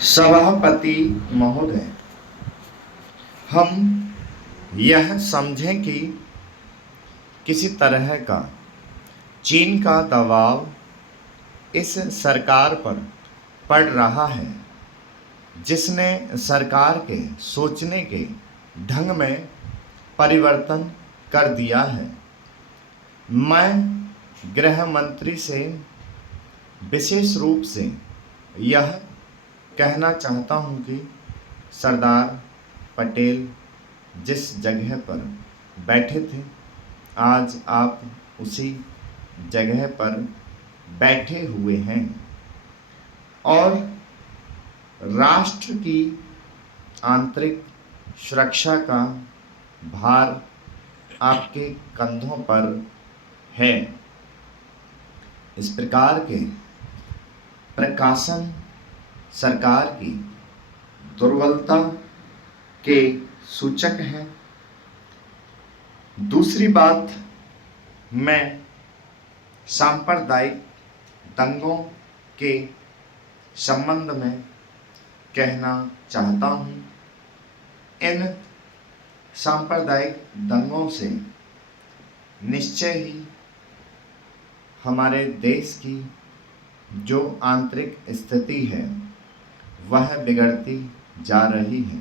सभापति महोदय, हम यह समझें कि किसी तरह का चीन का दबाव इस सरकार पर पड़ रहा है, जिसने सरकार के सोचने के ढंग में परिवर्तन कर दिया है। मैं गृह मंत्री से विशेष रूप से यह कहना चाहता हूं कि सरदार पटेल जिस जगह पर बैठे थे, आज आप उसी जगह पर बैठे हुए हैं और राष्ट्र की आंतरिक सुरक्षा का भार आपके कंधों पर है। इस प्रकार के प्रकाशन सरकार की दुर्बलता के सूचक हैं। दूसरी बात, मैं सांप्रदायिक दंगों के संबंध में कहना चाहता हूं। इन सांप्रदायिक दंगों से निश्चय ही हमारे देश की जो आंतरिक स्थिति है वह बिगड़ती जा रही है।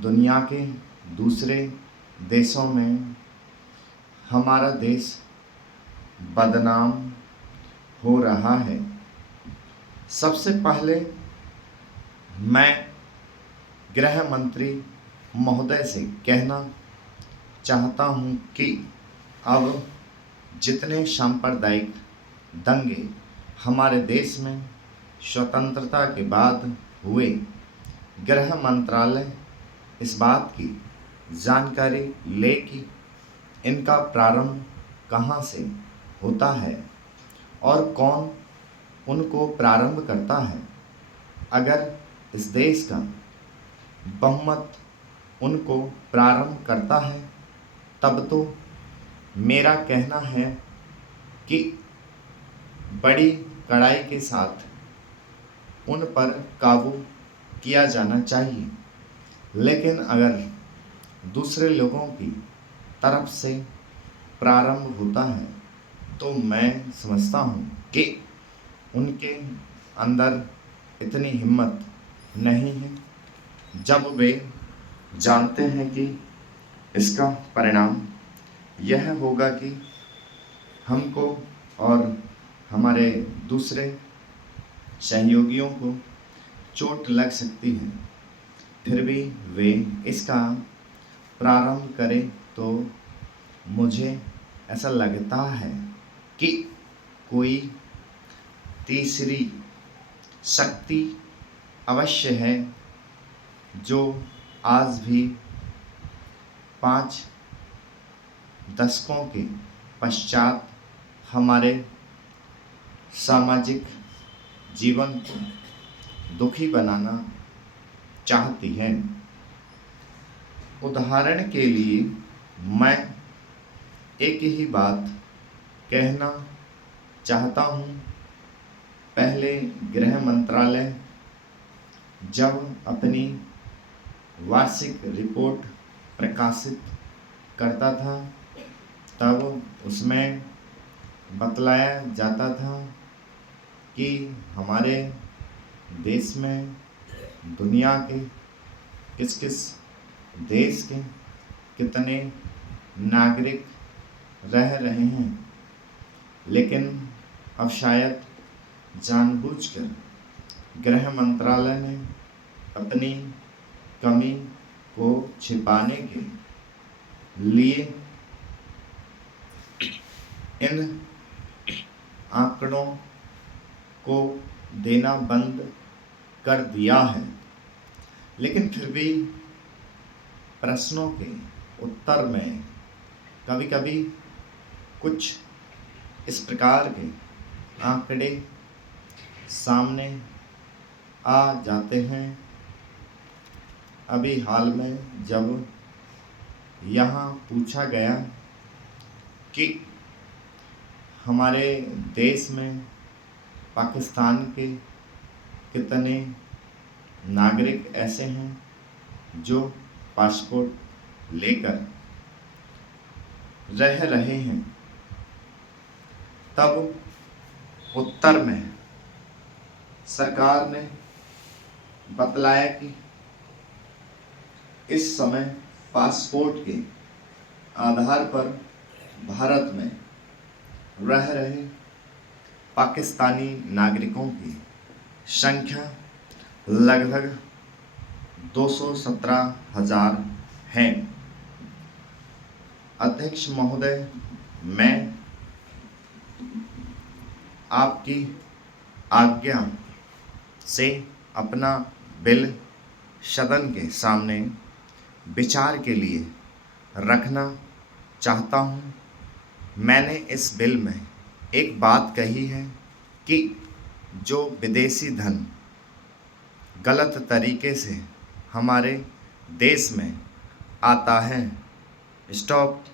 दुनिया के दूसरे देशों में हमारा देश बदनाम हो रहा है। सबसे पहले मैं गृह मंत्री महोदय से कहना चाहता हूं कि अब जितने सांप्रदायिक दंगे हमारे देश में स्वतंत्रता के बाद हुए, गृह मंत्रालय इस बात की जानकारी ले कि इनका प्रारंभ कहाँ से होता है और कौन उनको प्रारंभ करता है। अगर इस देश का बहुमत उनको प्रारंभ करता है, तब तो मेरा कहना है कि बड़ी कड़ाई के साथ उन पर काबू किया जाना चाहिए। लेकिन अगर दूसरे लोगों की तरफ से प्रारंभ होता है तो मैं समझता हूँ कि उनके अंदर इतनी हिम्मत नहीं है, जब वे जानते हैं कि इसका परिणाम यह होगा कि हमको और हमारे दूसरे सहयोगियों को चोट लग सकती है, फिर भी वे इसका प्रारंभ करें, तो मुझे ऐसा लगता है कि कोई तीसरी शक्ति अवश्य है जो आज भी 5 दशकों के पश्चात हमारे सामाजिक जीवन को दुखी बनाना चाहती है। उदाहरण के लिए मैं एक ही बात कहना चाहता हूँ। पहले गृह मंत्रालय जब अपनी वार्षिक रिपोर्ट प्रकाशित करता था, तब उसमें बतलाया जाता था कि हमारे देश में दुनिया के किस किस देश के कितने नागरिक रह रहे हैं। लेकिन अब शायद जानबूझकर गृह मंत्रालय ने अपनी कमी को छिपाने के लिए इन आंकड़ों को देना बंद कर दिया है। लेकिन फिर भी प्रश्नों के उत्तर में कभी कभी कुछ इस प्रकार के आंकड़े सामने आ जाते हैं। अभी हाल में जब यहाँ पूछा गया कि हमारे देश में पाकिस्तान के कितने नागरिक ऐसे हैं जो पासपोर्ट लेकर रह रहे हैं, तब उत्तर में सरकार ने बतलाया कि इस समय पासपोर्ट के आधार पर भारत में रह रहे पाकिस्तानी नागरिकों की संख्या लगभग 217,000 है। अध्यक्ष महोदय, मैं आपकी आज्ञा से अपना बिल सदन के सामने विचार के लिए रखना चाहता हूँ। मैंने इस बिल में एक बात कही है कि जो विदेशी धन गलत तरीके से हमारे देश में आता है, स्टॉप